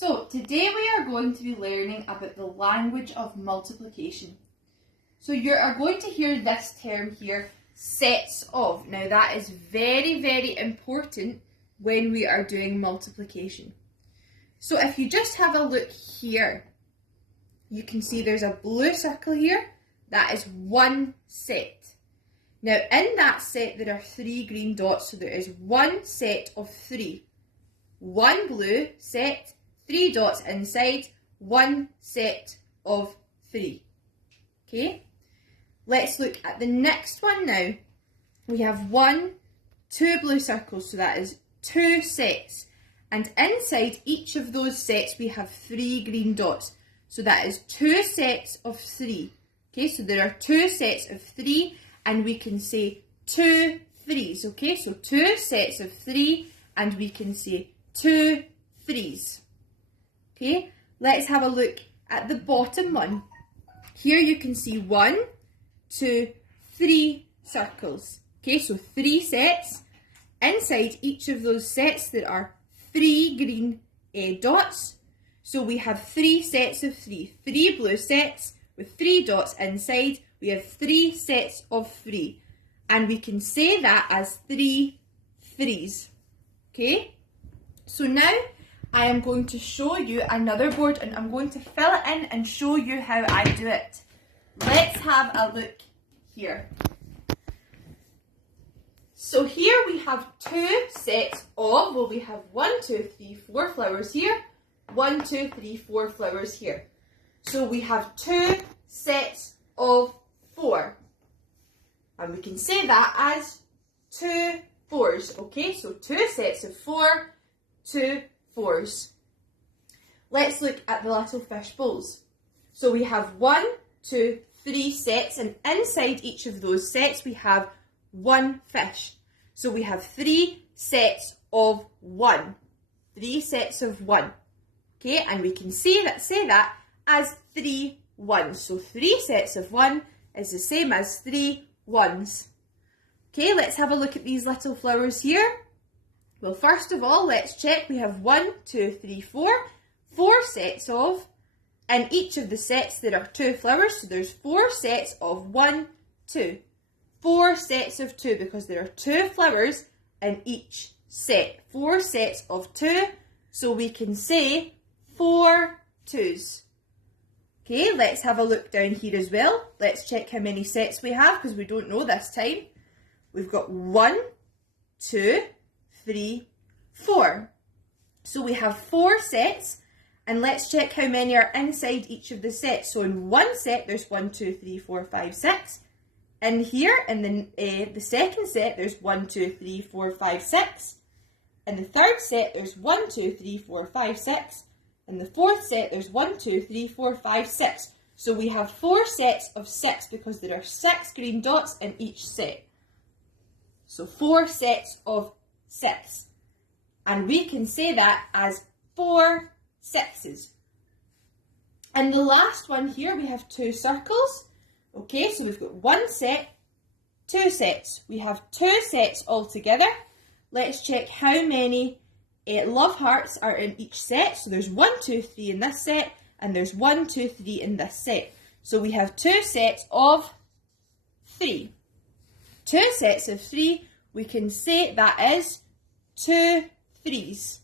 So today we are going to be learning about the language of multiplication. So you are going to hear this term here, sets of. Now that is very, very important when we are doing multiplication. So if you just have a look here, you can see there's a blue circle here. That is one set. Now in that set there are 3 green dots, so there is one set of 3. One blue set, 3 dots inside, one set of 3. Okay, let's look at the next one now. We have 2 blue circles, so that is 2 sets. And inside each of those sets we have 3 green dots. So that is 2 sets of 3. Okay, so there are 2 sets of 3 and we can say 2 threes. Okay, so 2 sets of 3 and we can say 2 threes. Okay, let's have a look at the bottom one. Here you can see 1, 2, 3 circles. Okay, so 3 sets. Inside each of those sets there are 3 green dots. So we have 3 sets of 3. 3 blue sets with 3 dots inside. We have 3 sets of 3. And we can say that as 3 threes. Okay? So now I am going to show you another board and I'm going to fill it in and show you how I do it. Let's have a look here. So here we have 2 sets of, well, we have 1, 2, 3, 4 flowers here. 1, 2, 3, 4 flowers here. So we have 2 sets of 4. And we can say that as 2 fours. Okay, so 2 sets of 4, 2 fours. Let's look at the little fish bowls. So we have 1, 2, 3 sets, and inside each of those sets we have 1 fish. So we have 3 sets of 1. 3 sets of 1. Okay, and we can say that as 3 ones. So 3 sets of 1 is the same as 3 ones. Okay, let's have a look at these little flowers here. Well, first of all, let's check. We have 1, 2, 3, 4. 4 sets of, in each of the sets there are 2 flowers, so there's 4 sets of 1, 2. 4 sets of 2 because there are 2 flowers in each set. 4 sets of 2, so we can say 4 twos. Okay, let's have a look down here as well. Let's check how many sets we have because we don't know this time. We've got 1, 2, 3, 4. So we have 4 sets, and let's check how many are inside each of the sets. So in one set there's 1, 2, 3, 4, 5, 6. In here, in the second set, there's 1, 2, 3, 4, 5, 6. In the third set, there's 1, 2, 3, 4, 5, 6. In the fourth set, there's 1, 2, 3, 4, 5, 6. So we have 4 sets of 6 because there are 6 green dots in each set. So 4 sets of 6. And we can say that as 4 sixes. And the last one here, we have 2 circles. Okay, so we've got 1 set, 2 sets. We have 2 sets altogether. Let's check how many love hearts are in each set. So there's 1, 2, 3 in this set, and there's 1, 2, 3 in this set. So we have 2 sets of 3. 2 sets of 3, we can say that is 2 threes.